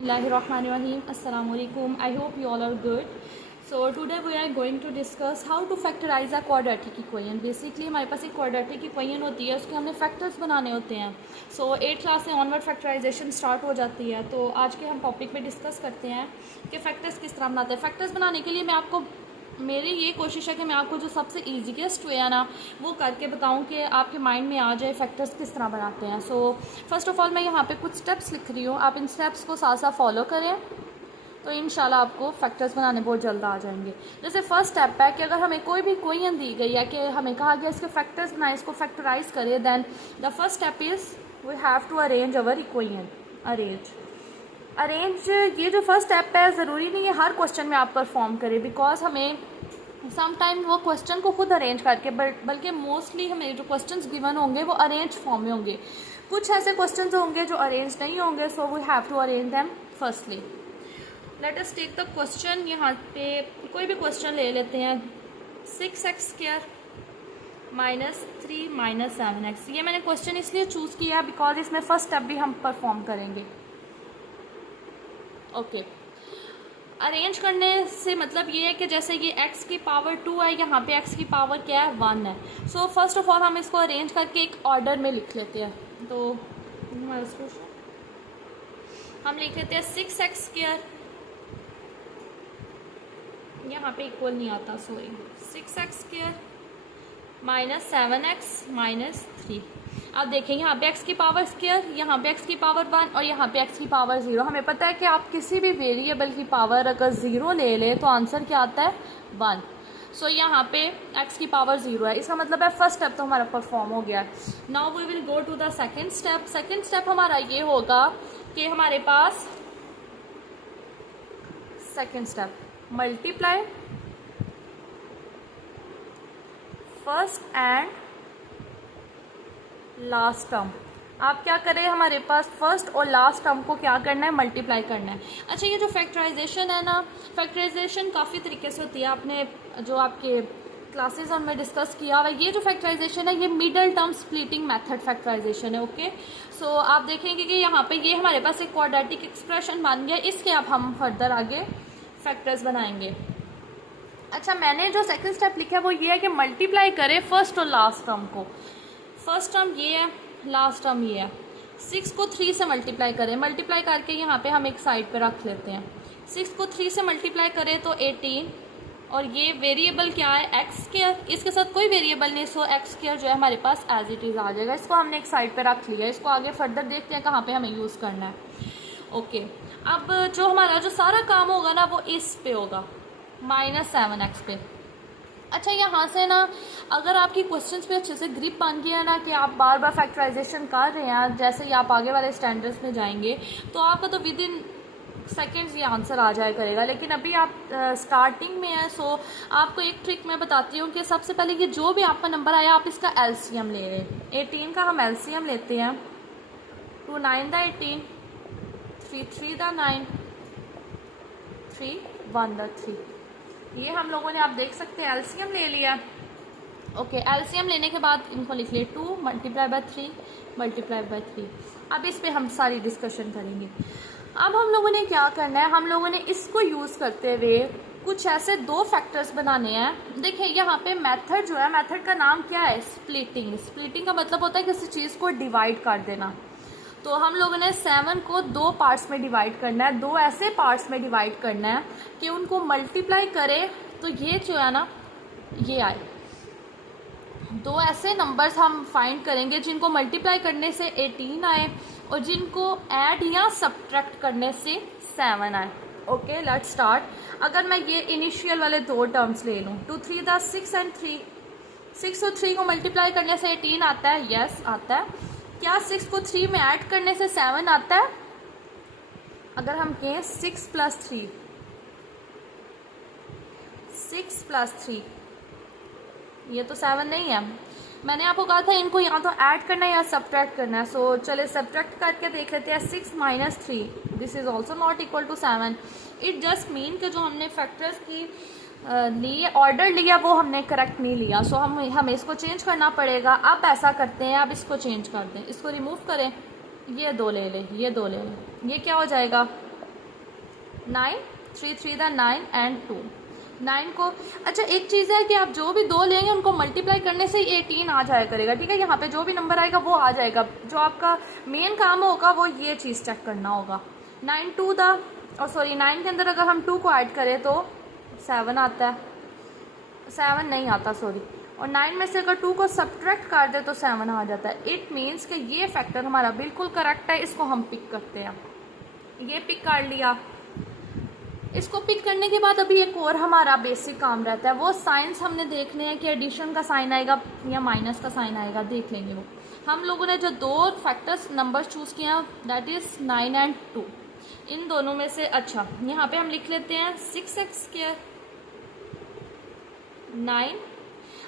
Bismillahirrahmanirrahim. Assalamu alaikum. I hope you all are good. So today we are going to discuss how to factorize a quadratic equation. Basically हमारे पास एक quadratic equation होती है, उसके हमने factors बनाने होते हैं. So 8th क्लास से onward factorization start हो जाती है. तो आज के हम टॉपिक पे डिस्कस करते हैं कि factors किस तरह बनाते हैं. factors बनाने के लिए मैं आपको मेरी ये कोशिश है कि मैं आपको जो सबसे ईजीएस्ट वे है ना वो करके बताऊं कि आपके माइंड में आ जाए फैक्टर्स किस तरह बनाते हैं. सो फर्स्ट ऑफ ऑल मैं यहाँ पे कुछ स्टेप्स लिख रही हूँ, आप इन स्टेप्स को साथ साथ फॉलो करें तो इंशाल्लाह आपको फैक्टर्स बनाने बहुत जल्द आ जाएंगे. जैसे फर्स्ट स्टेप है कि अगर हमें कोई भी इक्वेशन दी गई है कि हमें कहा गया इसके फैक्टर्स बनाए, इसको फैक्टराइज करें, then the first step is we have to arrange our equation. Arrange ये जो फर्स्ट स्टेप है ज़रूरी नहीं है हर क्वेश्चन में आप परफॉर्म करें, बिकॉज हमें समटाइम वो क्वेश्चन को खुद अरेंज करके बल्कि मोस्टली हमें जो क्वेश्चंस गिवन होंगे वो अरेंज फॉर्म में होंगे. कुछ ऐसे क्वेश्चंस होंगे जो अरेंज नहीं होंगे, so we have to arrange them. Firstly let us take the question. यहाँ पे कोई भी क्वेश्चन ले लेते हैं. 6x² -3 -7x. ये मैंने क्वेश्चन इसलिए चूज़ किया बिकॉज इसमें फर्स्ट स्टेप भी हम परफॉर्म करेंगे. ओके अरेंज करने से मतलब ये है कि जैसे ये x की पावर 2 है, यहाँ पे x की पावर क्या है 1 है. सो फर्स्ट ऑफ ऑल हम इसको अरेंज करके एक ऑर्डर में लिख लेते हैं. तो हम लिख लेते हैं 6x², यहाँ पे इक्वल नहीं आता सॉरी, 6x² -7x -3. आप देखें यहाँ पे x की पावर स्क्वायर, यहाँ पे x की पावर 1 और यहाँ पे x की पावर 0. हमें पता है कि आप किसी भी वेरिएबल की पावर अगर 0 ले लें तो आंसर क्या आता है 1. सो यहाँ पे x की पावर 0 है. इसका मतलब है फर्स्ट स्टेप तो हमारा परफॉर्म हो गया. Now we will go to the second step. Second step हमारा ये होगा कि हमारे पास second step multiply first and last term. आप क्या करें, हमारे पास फर्स्ट और लास्ट टर्म को क्या करना है, मल्टीप्लाई करना है. अच्छा ये जो फैक्टराइजेशन है ना, फैक्टराइजेशन काफ़ी तरीके से होती है. आपने जो आपके क्लासेस उनमें डिस्कस किया हुआ ये जो फैक्टराइजेशन है ये middle term splitting method factorization है. ओके सो आप देखेंगे कि यहाँ पे ये हमारे पास एक क्वाड्रेटिक एक्सप्रेशन बन गया. इसके अब हम फर्दर आगे फैक्टर्स बनाएंगे. अच्छा मैंने जो सेकंड स्टेप लिखा है वो ये है कि मल्टीप्लाई करें फर्स्ट और लास्ट टर्म को. फर्स्ट टर्म ये है, लास्ट टर्म ये है. 6 को 3 से मल्टीप्लाई करें. मल्टीप्लाई करके यहाँ पे हम एक साइड पे रख लेते हैं. 6 को 3 से मल्टीप्लाई करें तो 18 और ये वेरिएबल क्या है x². इसके साथ कोई वेरिएबल नहीं, सो x² जो है हमारे पास एज इट इज़ आ जाएगा. इसको हमने एक साइड पे रख लिया. इसको आगे फर्दर देखते हैं कहाँ पे हमें यूज़ करना है. ओके अब जो हमारा जो सारा काम होगा ना वो इस पे होगा -7x पे. अच्छा यहाँ से ना अगर आपकी क्वेश्चंस पे अच्छे से ग्रिप बन गया ना कि आप बार बार फैक्टराइजेशन कर रहे हैं, जैसे ही आप आगे वाले स्टैंडर्ड्स में जाएंगे तो आपका तो विद इन सेकेंड्स ये आंसर आ जाया करेगा. लेकिन अभी आप स्टार्टिंग में है, सो आपको एक ट्रिक मैं बताती हूँ कि सबसे पहले कि जो भी आपका नंबर आया आप इसका एलसीएम ले लें. 18 का हम एलसीएम लेते हैं. 2 9 द 18, 3 3 द 9, 3 1 द 3. ये हम लोगों ने आप देख सकते हैं एलसीएम ले लिया. ओके एलसीएम लेने के बाद इनको लिख लिए 2 × 3 × 3. अब इस पे हम सारी डिस्कशन करेंगे. अब हम लोगों ने क्या करना है, हम लोगों ने इसको यूज़ करते हुए कुछ ऐसे दो फैक्टर्स बनाने हैं. देखिए यहाँ पे मेथड जो है, मेथड का नाम क्या है, स्प्लिटिंग. स्प्लिटिंग का मतलब होता है किसी चीज़ को डिवाइड कर देना. तो हम लोगों ने 7 को 2 पार्ट्स में डिवाइड करना है. 2 ऐसे पार्ट्स में डिवाइड करना है कि उनको मल्टीप्लाई करें तो ये जो है ना ये आए. 2 ऐसे नंबर्स हम फाइंड करेंगे जिनको मल्टीप्लाई करने से 18 आए और जिनको ऐड या सब्ट्रैक्ट करने से 7 आए. Okay let's start. अगर मैं ये इनिशियल वाले 2 टर्म्स ले लूँ, 2 3 द 6 एंड 3. 6 और 3 को मल्टीप्लाई करने से 18 आता है. यस आता है. क्या 6 को 3 में ऐड करने से 7 आता है? अगर हम कहें 6 + 3, 6 + 3 ये तो 7 नहीं है. मैंने आपको कहा था इनको या तो ऐड करना है या सब्ट्रैक्ट करना है. सो चले सब्ट्रैक्ट करके देख लेते हैं. 6 - 3 this is also not equal to 7. It just mean कि जो हमने फैक्टर्स की लिए ऑर्डर लिया वो हमने करेक्ट नहीं लिया. सो हमें इसको चेंज करना पड़ेगा. अब ऐसा करते हैं, अब इसको चेंज कर दें, इसको रिमूव करें, ये 2 ले लें, ये 2 ले लें. ये क्या हो जाएगा 9, 3 3 द 9 एंड 2, 9 को, अच्छा एक चीज़ है कि आप जो भी दो लेंगे उनको मल्टीप्लाई करने से 18 आ जाया करेगा, ठीक है। यहाँ पे जो भी नंबर आएगा वो आ जाएगा, जो आपका मेन काम होगा वो ये चीज़ चेक करना होगा। 9 2 द, और सॉरी 9 के अंदर अगर हम 2 को ऐड करें तो 7 आता है, 7 नहीं आता सॉरी, और 9 में से अगर 2 को सब्ट्रैक्ट कर दे तो 7 आ जाता है। इट मीन्स कि ये फैक्टर हमारा बिल्कुल करेक्ट है, इसको हम पिक करते हैं। ये पिक कर लिया। इसको पिक करने के बाद अभी एक और हमारा बेसिक काम रहता है, वो साइंस हमने देखने हैं कि एडिशन का साइन आएगा या माइनस का साइन आएगा, देख लेंगे वो। हम लोगों ने जो दो फैक्टर्स नंबर चूज़ किए हैं दैट इज़ 9 एंड 2, इन दोनों में से, अच्छा यहाँ पे हम लिख लेते हैं 6x², 9।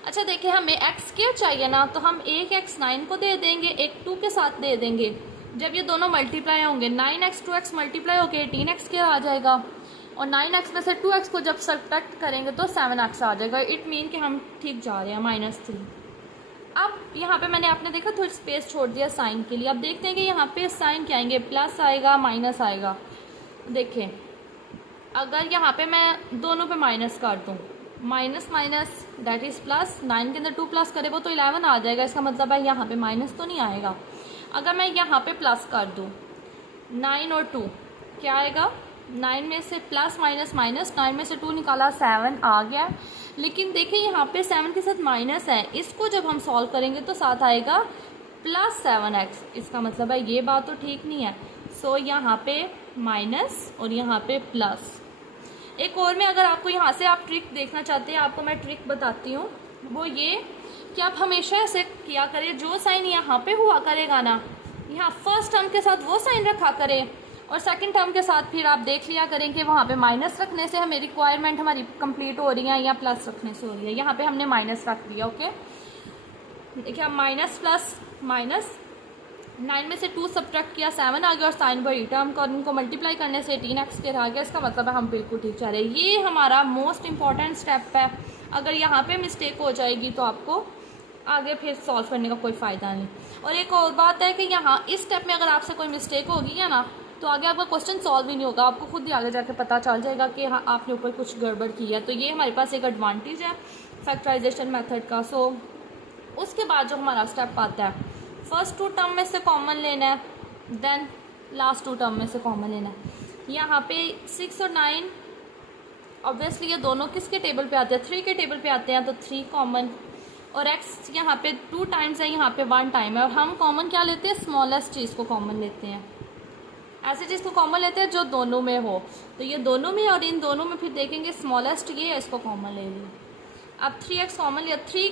अच्छा देखिए हमें x² चाहिए ना, तो हम एक x 9 को दे देंगे, एक 2 के साथ दे देंगे। जब ये दोनों मल्टीप्लाई होंगे 9x 2x मल्टीप्लाई होकर 18x² आ जाएगा, और 9x में से 2x को जब सब्ट्रैक्ट करेंगे तो 7x आ जाएगा। इट मीन कि हम ठीक जा रहे हैं, -3। अब यहाँ पे मैंने आपने देखा थोड़ी स्पेस छोड़ दिया साइन के लिए। अब देखते हैं कि यहाँ पे साइन क्या आएंगे, प्लस आएगा माइनस आएगा। देखें अगर यहाँ पे मैं दोनों पे माइनस कर दूँ, minus minus that is plus, 9 के अंदर 2 प्लस करे वो तो 11 आ जाएगा, इसका मतलब है यहाँ पे माइनस तो नहीं आएगा। अगर मैं यहाँ पे प्लस कर दूँ 9 और 2 क्या आएगा, 9 में से प्लस माइनस माइनस, 9 में से 2 निकाला 7 आ गया। लेकिन देखिए यहाँ पे 7 के साथ माइनस है, इसको जब हम सॉल्व करेंगे तो साथ आएगा +7x, इसका मतलब है ये बात तो ठीक नहीं है। सो यहाँ पे माइनस और यहाँ पे प्लस। एक और में अगर आपको यहाँ से आप ट्रिक देखना चाहते हैं, आपको मैं ट्रिक बताती हूँ, वो ये कि आप हमेशा ऐसे किया करें, जो साइन यहाँ पे हुआ करेगा ना, यहाँ फर्स्ट टर्म के साथ वो साइन रखा करें, और सेकंड टर्म के साथ फिर आप देख लिया करें कि वहाँ पे माइनस रखने से हमें रिक्वायरमेंट हमारी कंप्लीट हो रही है या प्लस रखने से हो रही है। यहाँ पे हमने माइनस रख दिया, ओके। देखिए माइनस प्लस माइनस, 9 में से 2 सब्ट्रैक्ट किया 7 आ गया, और साइन बाई टर्म का उनको मल्टीप्लाई करने से 18x² आ गया। इसका मतलब है हम बिल्कुल ठीक जा रहे हैं। ये हमारा मोस्ट इंपॉर्टेंट स्टेप है, अगर यहाँ पे मिस्टेक हो जाएगी तो आपको आगे फिर सॉल्व करने का कोई फ़ायदा नहीं। और एक और बात है कि यहाँ इस स्टेप में अगर आपसे कोई मिस्टेक होगी या ना, तो आगे आपका क्वेश्चन सॉल्व ही नहीं होगा, आपको खुद ही आगे जाके पता चल जाएगा कि हाँ आपने ऊपर कुछ गड़बड़ की है। तो ये हमारे पास एक एडवांटेज है फैक्टराइजेशन मेथड का। सो उसके बाद जो हमारा स्टेप आता है, फर्स्ट 2 टर्म में से कॉमन लेना है, देन लास्ट 2 टर्म में से कॉमन लेना है। यहाँ पे 6 और 9 ऑब्वियसली ये दोनों किसके टेबल पे आते हैं, 3 के टेबल पे आते हैं, तो 3 कॉमन, और x यहाँ पे 2 टाइम्स है, यहाँ पे 1 टाइम है, और हम कॉमन क्या लेते हैं, स्मॉलेस्ट चीज़ को कॉमन लेते हैं, ऐसी चीज़ को कॉमन लेते हैं जो दोनों में हो। तो ये दोनों में और इन दोनों में फिर देखेंगे स्मॉलेस्ट ये है, इसको कॉमन ले लिया। अब 3x कॉमन लिया, 3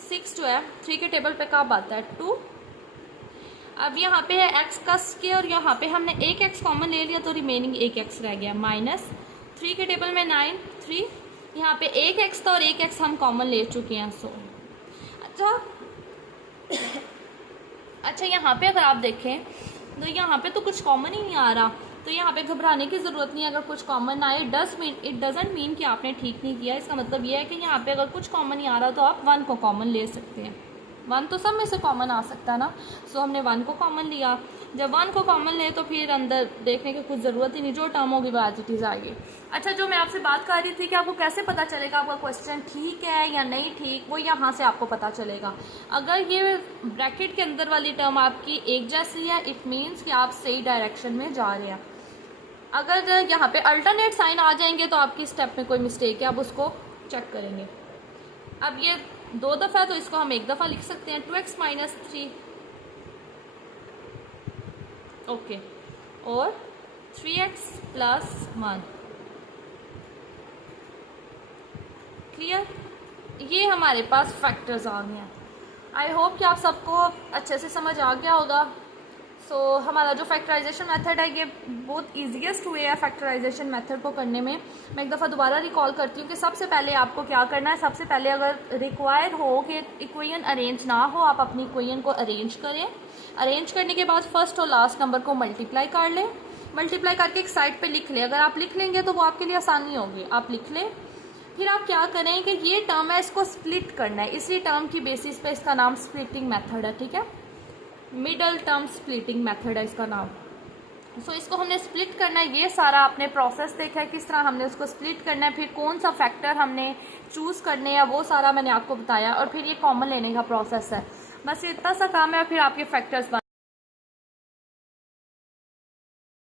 6 जो है 3 के टेबल पे कब आता है, 2। अब यहाँ पे है x का स्क्वायर, और यहाँ पे हमने एक x कॉमन ले लिया तो रिमेनिंग एक x रह गया, माइनस 3 के टेबल में 9 3, यहाँ पे एक x था और एक x हम कॉमन ले चुके हैं। सो अच्छा यहाँ पे अगर आप देखें तो यहाँ पे तो कुछ कॉमन ही नहीं आ रहा, तो यहाँ पे घबराने की ज़रूरत नहीं है अगर कुछ कॉमन ना आए। इट डजेंट मीन कि आपने ठीक नहीं किया। इसका मतलब ये है कि यहाँ पे अगर कुछ कॉमन नहीं आ रहा तो आप 1 को कॉमन ले सकते हैं। 1 तो सब में से कॉमन आ सकता है ना, सो हमने 1 को कॉमन लिया। जब 1 को कॉमन ले तो फिर अंदर देखने की कुछ ज़रूरत ही नहीं, जो टर्म होगी वो एज इट इज़ आएगी। अच्छा जो मैं आपसे बात कर रही थी कि आपको कैसे पता चलेगा आपका क्वेश्चन ठीक है या नहीं ठीक, वो यहाँ से आपको पता चलेगा। अगर ये ब्रैकेट के अंदर वाली टर्म आपकी एक जैसी है, इट मीन्स कि आप सही डायरेक्शन में जा रहे हैं। अगर यहाँ पे अल्टरनेट साइन आ जाएंगे तो आपकी स्टेप में कोई मिस्टेक है, आप उसको चेक करेंगे। अब ये 2 दफ़ा है तो इसको हम 1 दफ़ा लिख सकते हैं, 2x माइनस 3, ओके, और 3x प्लस 1, क्लियर। ये हमारे पास फैक्टर्स आ गए हैं। आई होप कि आप सबको अच्छे से समझ आ गया होगा। सो हमारा जो फैक्टराइजेशन मेथड है ये बहुत ईजीएस्ट वे है फैक्टराइजेशन मेथड को करने में। मैं एक दफ़ा दोबारा रिकॉल करती हूँ कि सबसे पहले आपको क्या करना है। सबसे पहले अगर रिक्वायर हो कि इक्वेशन अरेंज ना हो, आप अपनी इक्वेशन को अरेंज करें। अरेंज करने के बाद फर्स्ट और लास्ट नंबर को मल्टीप्लाई कर लें। मल्टीप्लाई करके एक साइड पे लिख लें। अगर आप लिख लेंगे तो वो आपके लिए आसानी होगी, आप लिख लें। फिर आप क्या करें कि ये टर्म है इसको स्प्लिट करना है। इसी टर्म की बेसिस पे इसका नाम स्प्लिटिंग मेथड है, ठीक है। मिडल टर्म स्प्लिटिंग मेथड है इसका नाम। सो इसको हमने स्प्लिट करना है। ये सारा आपने प्रोसेस देखा है किस तरह हमने उसको स्प्लिट करना है, फिर कौन सा फैक्टर हमने चूज़ करने हैं वो सारा मैंने आपको बताया, और फिर ये कॉमन लेने का प्रोसेस है। बस इतना सा काम है और फिर आपके फैक्टर्स